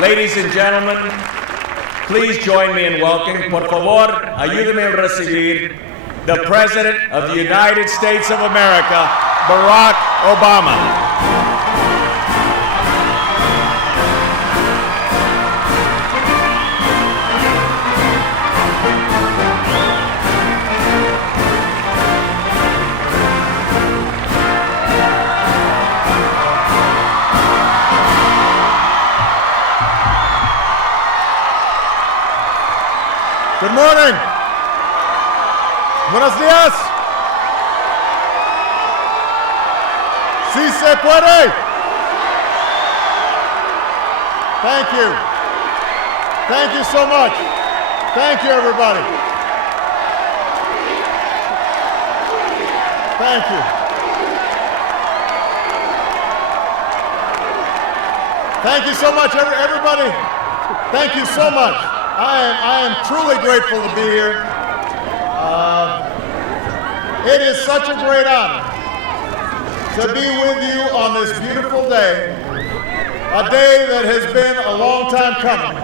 Ladies and gentlemen, please join me in welcoming, por favor, ayúdenme a recibir, the President of the United States of America, Barack Obama. Good morning. Buenos días. Si se puede. Thank you. Thank you so much. Thank you, everybody. Thank you. Thank you so much, everybody. Thank you so much. I am truly grateful to be here. It is such a great honor to be with you on this beautiful day, a day that has been a long time coming.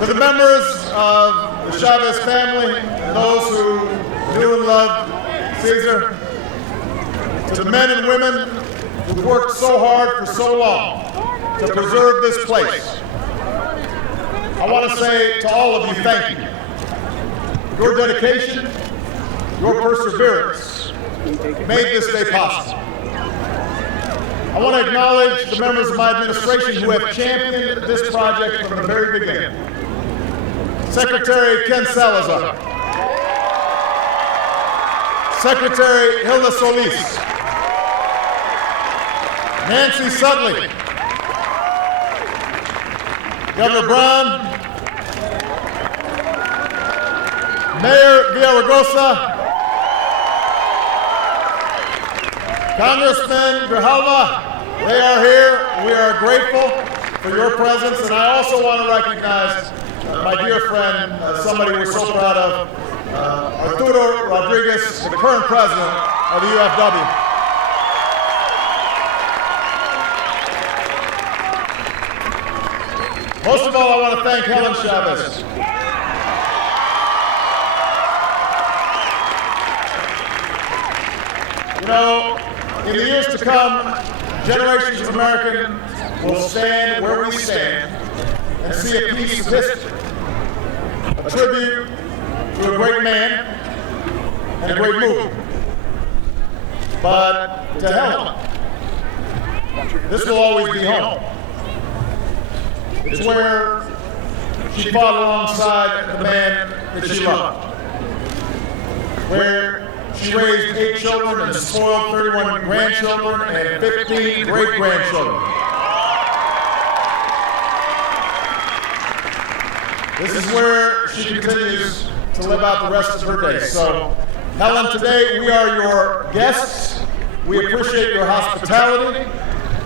To the members of the Chavez family and those who knew and loved Cesar, to the men and women who worked so hard for so long to preserve this place, I want to say to all of you, thank you. Your dedication, your perseverance made this day possible. I want to acknowledge the members of my administration who have championed this project from the very beginning. Secretary Ken Salazar, Secretary Hilda Solis, Nancy Sudley, Governor Brown, Mayor Villaraigosa, Congressman Grijalva, they are here. We are grateful for your presence, and I also want to recognize my dear friend, somebody we're so proud of, Arturo Rodriguez, the current president of the UFW. Most of all, I want to thank Helen Chavez. You know, in the years to come, generations of Americans will stand where we stand and see a piece of history, a tribute to a great man and a great movement. But to Helen, this will always be home. It's where she fought alongside the man that she loved, where she raised 8 children and spoiled 31 grandchildren and 15 great-grandchildren. This is where she continues to live out the rest of her days. So, Helen, today we are your guests. We appreciate your hospitality,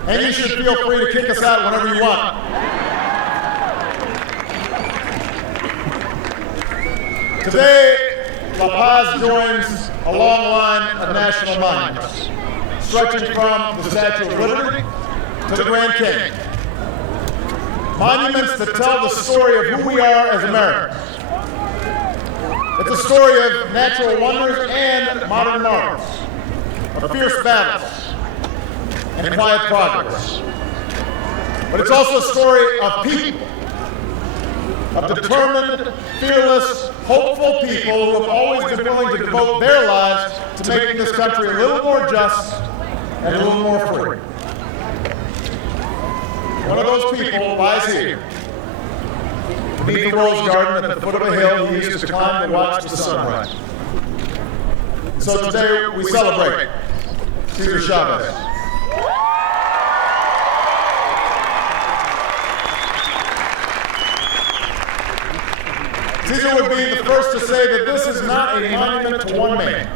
and you should feel free to kick us out whenever you want. Today, La Paz joins a long line of national monuments, stretching from the Statue of Liberty to the Grand Canyon. Monuments that tell the story of who we are as Americans. It's a story of natural wonders and modern marvels, of fierce battles and quiet progress. But it's also a story of people, of determined, fearless, hopeful people who have always been willing to devote their lives to making this country a little more just and a little more free. One of those people lies here, beneath the rose garden at the foot of a hill he used to climb to watch the sunrise. So today we celebrate Cesar Chavez. Cesar would be the first to say that this is not a monument to one man.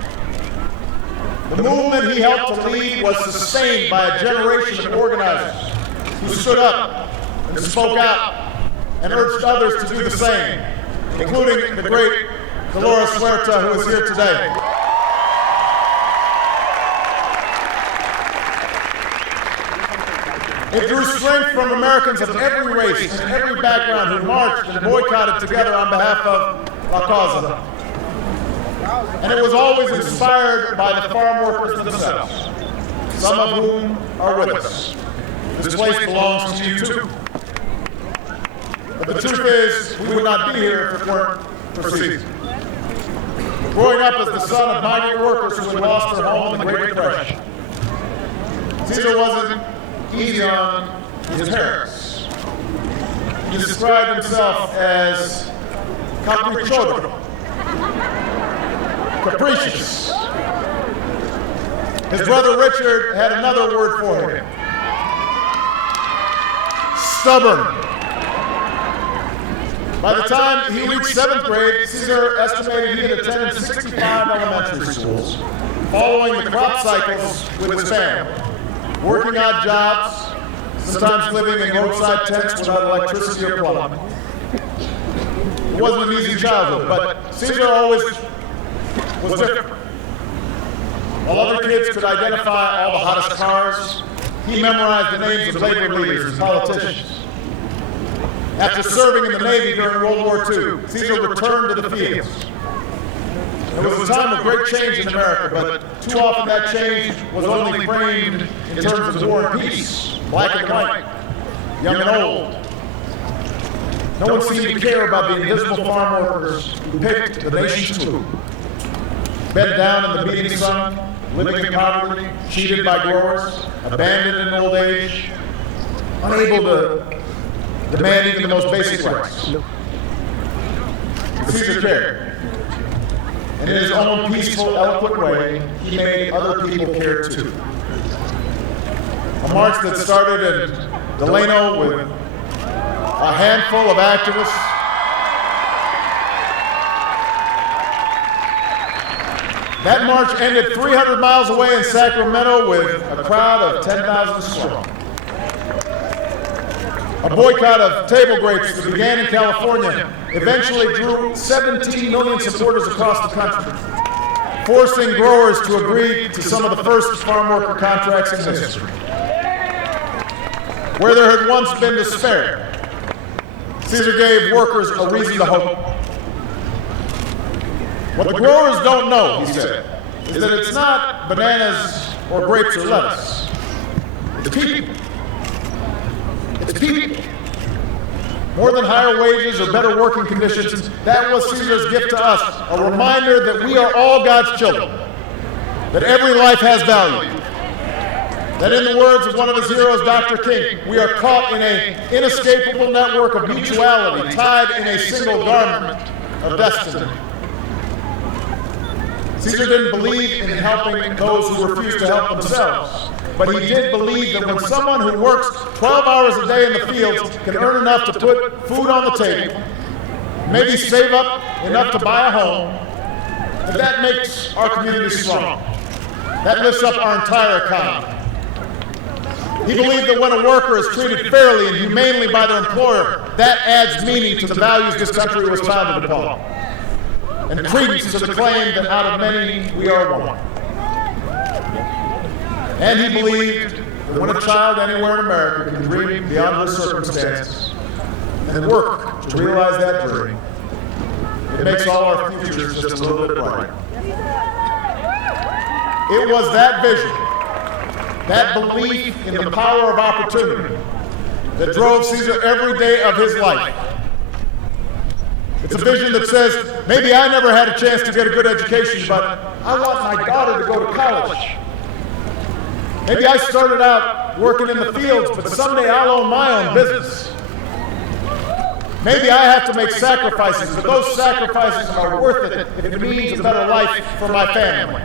The movement he helped to lead was sustained by a generation of organizers who stood up and spoke out and urged others to do the same, including the great Dolores Huerta, who is here today. It drew strength from Americans of every race and every background who marched and boycotted together on behalf of La Causa. And it was always inspired by the farm workers themselves, some of whom are with us. This place belongs to you too. But the truth is, we would not be here if it weren't for Cesar. Growing up as the son of migrant workers who had lost their home in the Great Depression, Cesar wasn't easy on his parents. He described himself as caprichoso, capricious. His brother Richard had another word for him: stubborn. By the time he reached 7th grade, Cesar estimated he had attended 65 elementary schools, following the crop cycles with his family, working odd jobs, sometimes living in roadside tents without electricity or plumbing. It wasn't an easy childhood, but Cesar always was different. While other kids could identify all the hottest cars, he memorized the names of labor leaders and politicians. After serving in the Navy during World War II, Cesar returned to the fields. It was a time of great change in America, but too often that change was only framed in terms of war and peace, black and white, young and old. No one seemed to care about the invisible farm workers who picked the nation's food. Bent down in the beating sun, living in poverty, cheated by growers, abandoned in old age, unable to demand even the most basic rights. Cesar cared. And in his own peaceful, eloquent way, he made other people care too. A march that started in Delano with a handful of activists that march ended 300 miles away in Sacramento with a crowd of 10,000 strong. A boycott of table grapes that began in California eventually drew 17 million supporters across the country, forcing growers to agree to some of the first farm worker contracts in history. Where there had once been despair, Cesar gave workers a reason to hope. What the growers don't know, he said, is that it's not bananas or grapes or lettuce. It's people. It's people. More than higher wages or better working conditions, that was Cesar's gift to us, a reminder that we are all God's children, that every life has value, that in the words of one of his heroes, Dr. King, we are caught in an inescapable network of mutuality, tied in a single garment of destiny. Cesar didn't believe in helping those who refused to help themselves. But he did believe that when someone who works 12 hours a day in the fields can earn enough to put food on the table, maybe save up enough to buy a home, that makes our community strong. That lifts up our entire economy. He believed that when a worker is treated fairly and humanely by their employer, that adds meaning to the values this country was founded upon, and credence to the claim that out of many we are one. And he believed that when a child anywhere in America can dream beyond their circumstances and work to realize that dream, it makes all our futures just a little bit brighter. It was that vision, that belief in the power of opportunity, that drove Cesar every day of his life. It's a vision that says, maybe I never had a chance to get a good education, but I want my daughter to go to college. Maybe I started out working in the fields, but someday I'll own my own business. Maybe I have to make sacrifices, but those sacrifices are worth it if it means a better life for my family.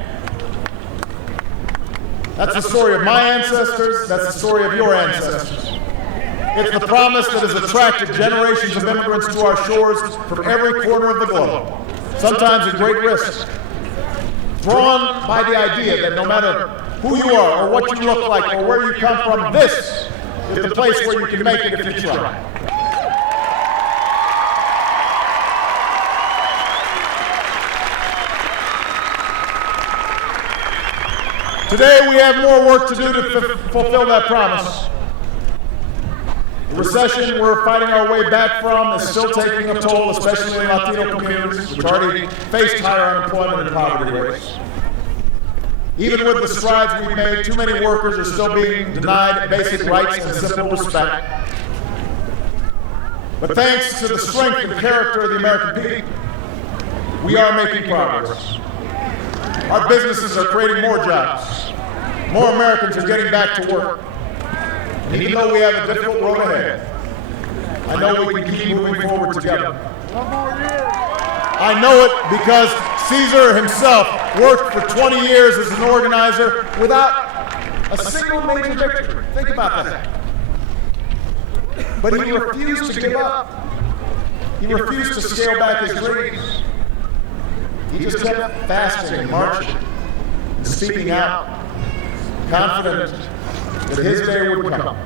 That's the story of my ancestors. That's the story of your ancestors. It's the promise that has attracted generations of immigrants to our shores from every corner of the globe, sometimes at great risk, drawn by the idea that no matter who you are or what you look like or where you come from, this is the place where you can make it if you try. Today we have more work to do to fulfill that promise. The recession we're fighting our way back from is still taking a toll, especially in Latino communities, which already faced higher unemployment and poverty rates. Even with the strides we've made, too many workers are still being denied basic rights and simple respect. But thanks to the strength and character of the American people, we are making progress. Our businesses are creating more jobs. More Americans are getting back to work. And even though we have a difficult road ahead, I know we can keep moving forward together. I know it because Cesar himself worked for 20 years as an organizer without a single major victory. Think about that. But he refused to give up. He refused to scale back his dreams. He just kept fasting and marching and speaking out, confident that his day would come.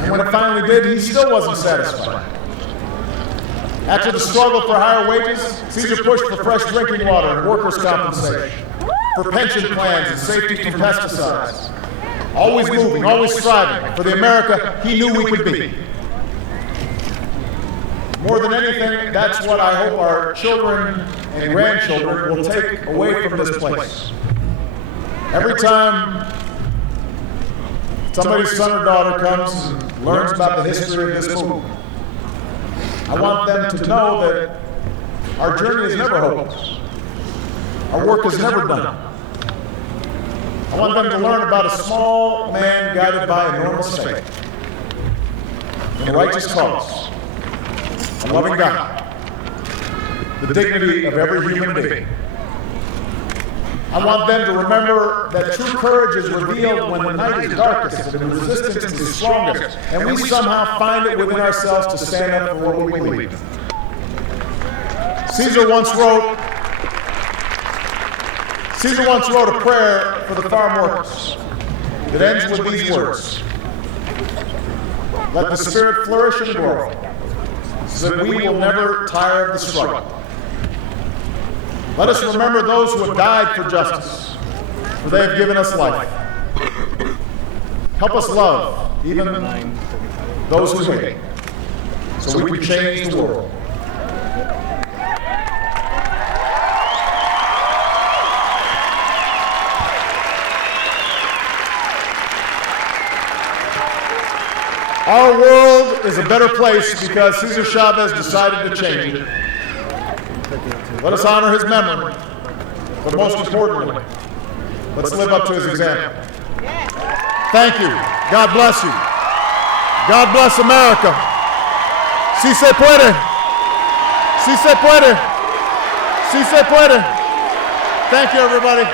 And when it finally did, he still wasn't satisfied. After the struggle for higher wages, Cesar pushed for fresh drinking water and workers' compensation, for pension plans and safety from pesticides. Always moving, always striving for the America he knew we could be. More than anything, that's what I hope our children and grandchildren will take away from this place. Every time somebody's son or daughter comes and learns about the history of this movement, I want them to know that our journey is never hopeless. Our work is never done. I want them to learn about a small man guided by enormous faith in a righteous cause, a loving God, the dignity of every human being. I want them to remember that true courage is revealed when the night is darkest and resistance is strongest, and we somehow find it within ourselves to stand up for what we believe. Cesar once wrote a prayer for the farm workers that ends with these words: "Let the spirit flourish and grow, so that we will never tire of the struggle. Let us remember those who have died for justice, for they have given us life. Help us love even those who hate, so we can change the world." Our world is a better place because Cesar Chavez decided to change it. Let us honor his memory, but most importantly, let's live up to his example. Thank you. God bless you. God bless America. Si se puede. Si se puede. Si se puede. Thank you, everybody.